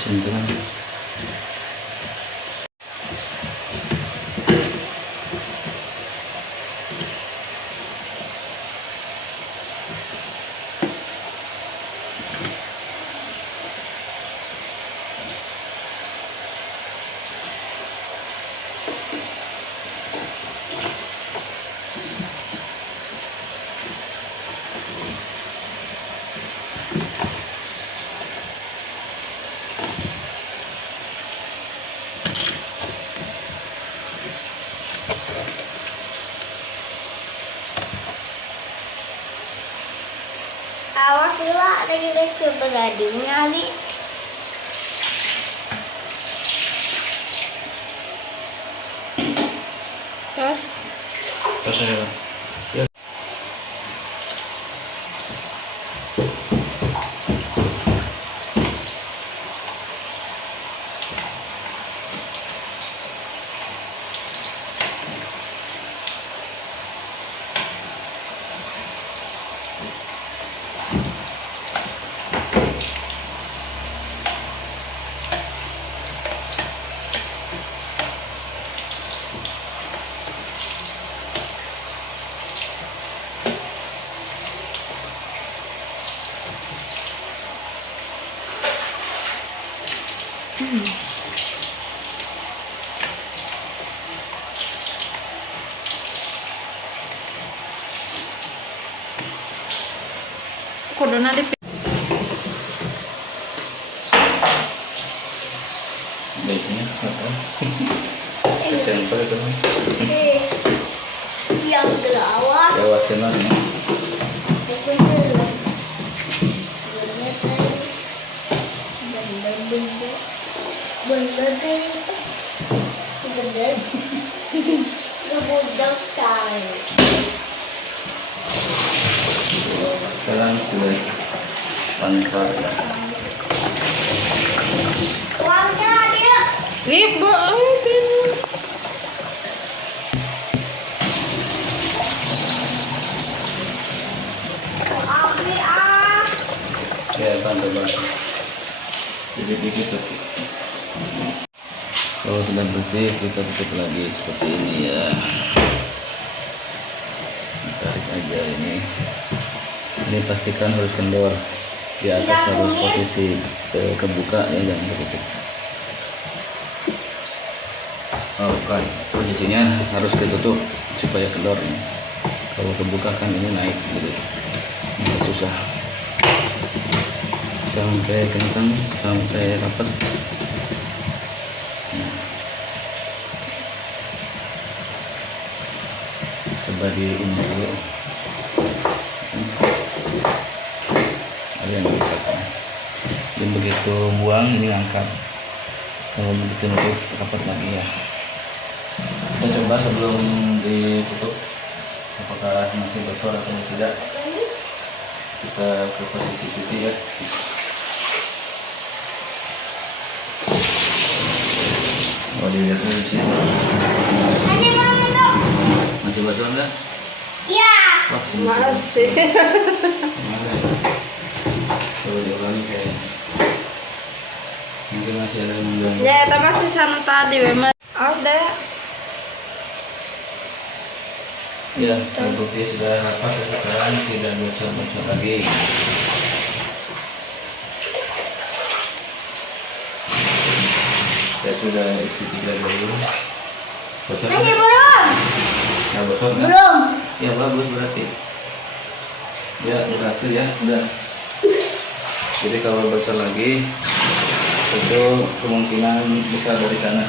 Sentuhan. Awas lah, lagi ke begadingnya Ali. Ya. Kuduna di Baiknya apa? Kesempat itu. Yang gelawas. Lewasin lah. Sekarang sudah lancar. Uangnya dia. Ibu, Ambil ah. Ya tambah dikit-dikit tuh. Kalau sudah bersih kita tutup lagi seperti ini ya. Tarik aja ini. Ini pastikan harus kendor di atas, harus posisi kebuka ya, jangan tertutup. Oke, posisinya harus ditutup supaya kendor ini. Kalau kebuka kan ini naik gitu, nggak susah. Sampai kencang, sampai rapat. Nah. Coba di ini dulu. Yang dan begitu buang ini angkat, kalau begitu nutup rapat lagi ya. Kita coba sebelum ditutup apakah masih bocor atau tidak. Kita ke posisi titik ya. Oh, dilihat dulu sih. Masih bocor enggak? Iya. Wah, masih. Coba diulangi kayak mungkin masih ada yang mengganggu. Ya, kita masih sana tadi memang. Ada. Ya, terbukti sudah rapat, sekarang tidak bocor-bocor lagi. Saya sudah isi 3 dulu. Bocor Masih nggak? belum. Nggak bocor nggak? Belum. Ya bagus berarti. Ya berhasil ya, udah. Jadi kalau bocor lagi itu kemungkinan besar dari sana.